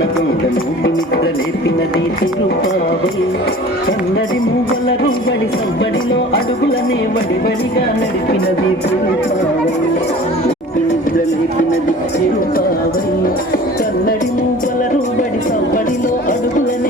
చిన్న కొండను నిద్ర లేపినది తిరుపావై కన్నడి మూగల రువ్వడి సవ్వడిలో అడుగులనే వడివడిగా నడిపినది తిరుపావై నిద్ర లేపినది తిరుపావై కన్నడి మూగల రువ్వడి సవ్వడిలో అడుగులనే